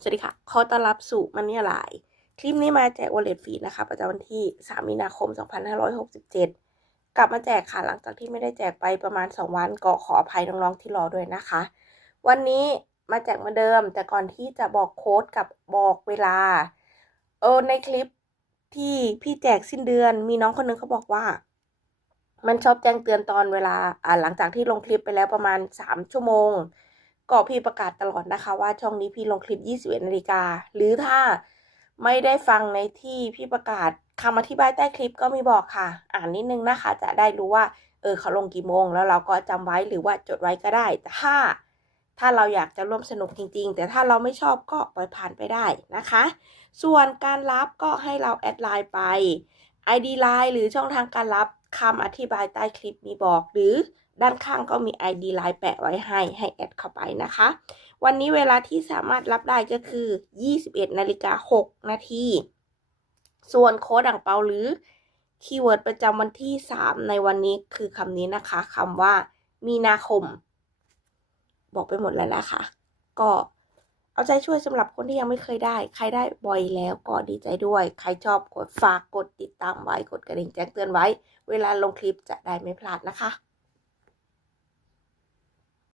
สวัสดีค่ะ ขอต้อนรับสู่มันนี่อะไรคลิปนี้มาแจกวอลเล็ตฟรีนะคะ ประจำวันที่ 3 มีนาคม 2567 กลับมาแจกค่ะ หลังจากที่ไม่ได้แจกไปประมาณ 2 วันก็ขออภัยน้องๆที่รอด้วยนะคะ วันนี้มาแจกเหมือนเดิม แต่ก่อนที่จะบอกโค้ดกับบอกเวลา เออในคลิปที่พี่แจกสิ้นเดือน มีน้องคนนึงเขาบอกว่า มันชอบแจ้งเตือนตอนเวลา อ่าหลังจากที่ลงคลิปไปแล้วประมาณ 3 ชั่วโมง ก็พี่ประกาศตลอดนะคะว่าช่องนี้พี่ลงคลิป 21นาฬิกา หรือถ้าไม่ได้ฟังในที่พี่ประกาศคำอธิบายใต้คลิปก็มีบอกค่ะ อ่านนิดนึงนะคะ จะได้รู้ว่า เออเขาลงกี่โมง แล้วเราก็จำไว้หรือว่าจดไว้ก็ได้ แต่ถ้า ถ้าเราอยากจะร่วมสนุกจริง ๆ แต่ถ้าเราไม่ชอบก็ปล่อยผ่านไปได้นะคะ ส่วนการรับก็ให้เราแอดไลน์ไป ID ไลน์หรือช่องทางการรับคำอธิบายใต้คลิปมีบอกหรือ ด้านข้างก็มี ID ไลน์แปะไว้ให้ให้แอดเข้าไปนะคะ วันนี้เวลาที่สามารถรับได้ก็คือ 21นาฬิกา6นาทีส่วนโค้ดอ่างเปาหรือคีย์เวิร์ดประจำวันที่ 3 ในวันนี้คือคำนี้นะคะคำว่า มีนาคม บอกไปหมดแล้วนะคะก็เอาใจช่วยสำหรับคนที่ยังไม่เคยได้ ใครได้บ่อยแล้วก็ดีใจด้วย ใครชอบกดฝากกดติดตามไว้ กดกระดิ่งแจ้งเตือนไว้ เวลาลงคลิปจะได้ไม่พลาดนะคะ